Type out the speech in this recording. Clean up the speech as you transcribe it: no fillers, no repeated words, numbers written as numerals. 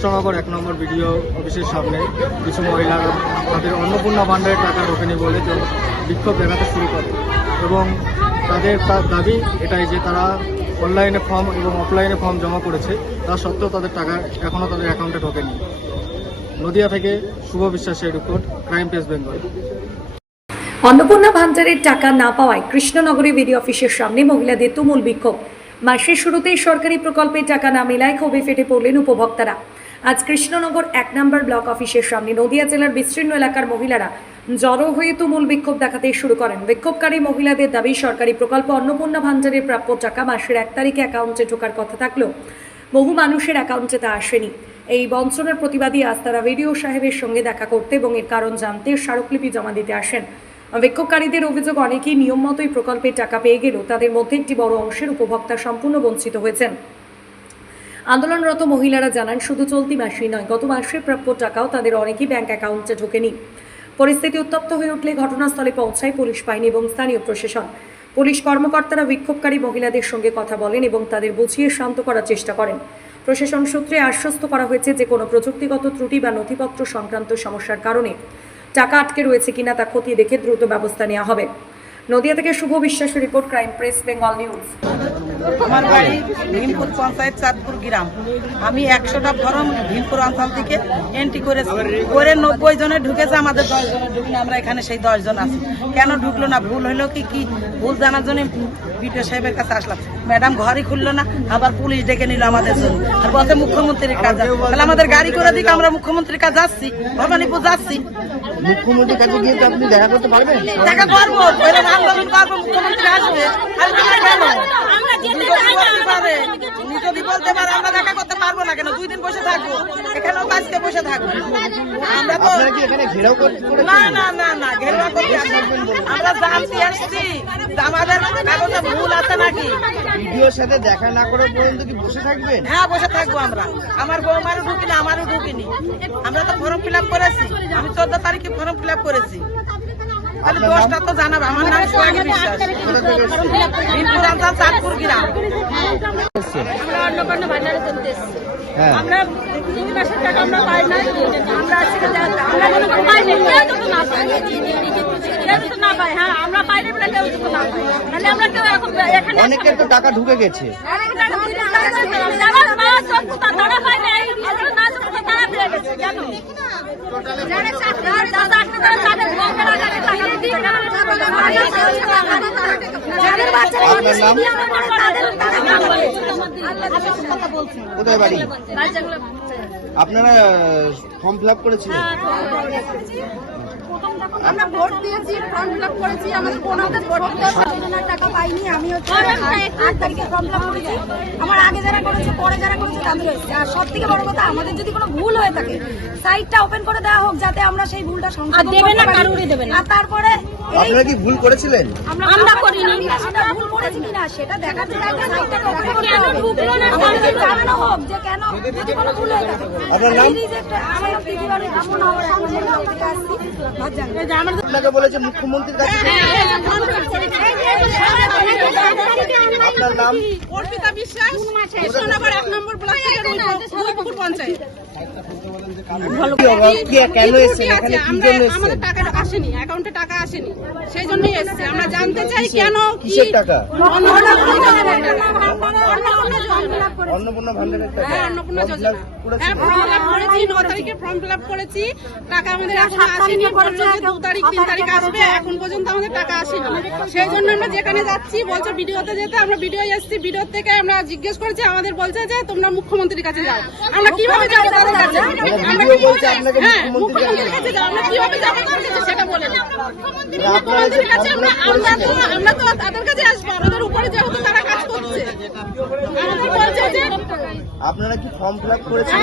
কৃষ্ণনগর 1 নম্বর BDO অফিসের সামনে কিছু মহিলা তাদের অন্নপূর্ণা ভাণ্ডারের টাকা ঢোকেনি বলে বিক্ষোভ দেখাতে শুরু করে এবং তাদের দাবি এটাই যে তারা অনলাইনে ফর্ম এবং অফলাইনে ফর্ম জমা করেছে, তা সত্ত্বেও তাদের টাকা এখনও তাদের অ্যাকাউন্টে ঢোকেনি। নদিয়া থেকে শুভ বিশ্বাসের report, crime press Bengal. Annapurna ভাণ্ডারের টাকা না পাওয়ায় কৃষ্ণনগরে বিডিও অফিসের সামনে মহিলাদের তুমুল বিক্ষোভ। মাসের শুরুতেই সরকারি প্রকল্পের টাকা না মেলায় ক্ষোভে ফেটে পড়লেন উপভোক্তারা। আজ কৃষ্ণনগর 1 নম্বর ব্লক অফিসের সামনে নদিয়া জেলার বিস্তীর্ণ এলাকার মহিলারা জড়ো হয়ে তুমুল বিক্ষোভ দেখাতে শুরু করেন। বিক্ষোভকারী মহিলাদের দাবি, সরকারি প্রকল্প অন্নপূর্ণা ভাণ্ডারের প্রাপ্য টাকা মাসের 1 তারিখে অ্যাকাউন্টে ঢোকার কথা থাকলেও বহু মানুষের অ্যাকাউন্টে তা আসেনি। এই বঞ্চনার প্রতিবাদী আজ তারা বিডিও সাহেবের সঙ্গে দেখা করতে এবং এর কারণ জানতে স্মারকলিপি জমা দিতে আসেন। বিক্ষোভকারীদের অভিযোগ, অনেকেই নিয়ম মতোই প্রকল্পের টাকা পেয়ে গেলেও তাদের মধ্যে একটি বড় অংশের উপভোক্তা সম্পূর্ণ বঞ্চিত হয়েছেন। আন্দোলনরত মহিলারা জানান, শুধু চলতি মাসেই নয়, গত মাসের প্রাপ্য টাকাও তাদের অনেকেই ব্যাংক অ্যাকাউন্টে ঢোকেনি। পরিস্থিতি উত্তপ্ত হয়ে উঠলে ঘটনাস্থলে পৌঁছায় পুলিশ বাহিনী এবং স্থানীয় প্রশাসন। পুলিশ কর্মকর্তারা বিক্ষোভকারী মহিলাদের সঙ্গে কথা বলেন এবং তাদের বুঝিয়ে শান্ত করার চেষ্টা করেন। প্রশাসন সূত্রে আশ্বস্ত করা হয়েছে যে কোনো প্রযুক্তিগত ত্রুটি বা নথিপত্র সংক্রান্ত সমস্যার কারণে টাকা আটকে রয়েছে কিনা তা খতিয়ে দেখে দ্রুত ব্যবস্থা নেওয়া হবে। নদিয়া থেকে শুভ বিশ্বাসের report, crime press Bengal news. আমার বাড়ি ভীমপুর পঞ্চায়েত চাঁদপুর গ্রাম। আমি 100টা ফর্ম ভীমপুর অঞ্চল থেকে এন্ট্রি করে 90 জনে ঢুকেছে, আমাদের 10 জনে ঢুকলো। আমরা এখানে সেই 10 জন আছি। কেন ঢুকলো না, ভুল হলো কি ভুল জানার জন্য বিডিও সাহেবের কাছে আসলাম। ম্যাডাম ঘরই খুললো না, আবার পুলিশ ডেকে নিল আমাদের জন্য, আর বলতে মুখ্যমন্ত্রীর কাজ। তাহলে আমাদের গাড়ি করে দিকে আমরা মুখ্যমন্ত্রীর কাছে যাচ্ছি, ভবানীপুর যাচ্ছি। মুখ্যমন্ত্রীর কাছে গিয়ে তো আপনি দেখা করতে পারবেন? দেখা করবো, আন্দোলন করবো, মুখ্যমন্ত্রী আসবে। যদি বলতে পারে আমরা দেখা করতে পারবো না কেন? 2 দিন বসে থাকবো, এখানেও আজকে বসে থাকবো। আমরা তো ঘেরাও না ঘেরাও করতে আমরা জানতে আসছি আমাদের কাগজে ভুল আছে নাকি। ভিডিওর সাথে দেখা না করার পর্যন্ত কি বসে থাকবেন? হ্যাঁ, বসে থাকবো আমরা। আমার বৌমারও ঢুকিনি, আমারও ঢুকিনি। আমরা তো ফর্ম ফিল আপ করেছি, আমি 14 তারিখে ফর্ম ফিল আপ করেছি। তাহলে 10টা তো জানাবে। আমার নাম সোহাগী বিশ্বাস, ভীমপুর অঞ্চল চাঁদপুর গ্রাম। আমরা অন্নপূর্ণা ভাণ্ডারে চলতে এসেছি। হ্যাঁ, আমরা 3 মাসের টাকা আমরা পাই না। আমরা আজকে আমরা কোনো পাই না, কেউ তো না পাই, কেউ তো না পাই। হ্যাঁ, আমরা পাই না, কেউ তো না পাই। তাহলে আমরা কেউ এখন এখানে অনেকের তো টাকা ঢুকে গেছে। তারা পাই না, না তারা পেয়ে গেছে। কেন কোথায় বাড়ি? আপনারা ফর্ম ফিল আপ করেছিলেন? আমরা ভোট দিয়েছি, ফর্ম ফিল আপ করেছি, আমাদের কোনো টাকা পাইনি। আমি হচ্ছে 8 তারিখে ফর্ম ফিল আপ করেছি। আমার আগে যারা করেছে, পরে যারা করেছে তাদের হয়েছে। আর সব থেকে বড় কথা, আমাদের যদি কোনো ভুল হয়ে থাকে সাইটটা ওপেন করে দেওয়া হোক, যাতে আমরা সেই ভুলটা সংশোধন করতে পারি। আর তারপরে আপনারা কি ভুল করেছিলেন? আমরা করিনি, সেটা ভুল করেছি কিনা সেটা দেখার জন্য সাইটটা ওপেন করে দেওয়া হোক, আমাদের জানানো হোক যে কেন যদি কোনো ভুল হয়ে থাকে। আপনার নাম? আমার দিদিবাড়ি এমন আমার সংশোধন থেকে আসছি। আপনাকে বলেছে মুখ্যমন্ত্রীর কাছে। আপনার নাম? অর্পিতা বিশ্বাস, কৃষ্ণনগর 1 নম্বর ব্লক থেকে ভীমপুর পঞ্চায়েত। কেন এসেছেন এখানে? কি জন্য এসেছেন? আমাদের টাকা আসেনি, অ্যাকাউন্টে টাকা আসেনি, সেই জন্যই এসেছি। আমরা জানতে চাই কেন, কিসের টাকা? অন্নপূর্ণা ভাণ্ডারের টাকা। হ্যাঁ, অন্নপূর্ণা যোজনা। হ্যাঁ, ফর্ম ফিল আপ করেছি, 9 তারিখে ফর্ম ফিল আপ করেছি। টাকা আমাদের এখন আসেনি, বললো যে 2 তারিখ 3 তারিখ আসবে। এখন পর্যন্ত আমাদের টাকা আসেনি। সেই জন্য আমরা যেখানে যাচ্ছি বলছে ভিডিওতে যেতে। আমরা ভিডিও এসেছি, ভিডিও থেকে আমরা জিজ্ঞেস করেছি, আমাদের বলছে যে তোমরা মুখ্যমন্ত্রীর কাছে যাও। আমরা কিভাবে যাবো তাদের কাছে? হ্যাঁ, মুখ্যমন্ত্রীর কাছে যাও। আমরা কিভাবে যাবো তাদের কাছে সেটা বলে না। মুখ্যমন্ত্রীর কাছে আমরা তো তাদের কাছে আসবো, আমাদের উপরে যেহেতু তারা কাজ করছে। আমাদের বলছে যে আপনারা কি ফর্ম ফিল আপ করেছেন?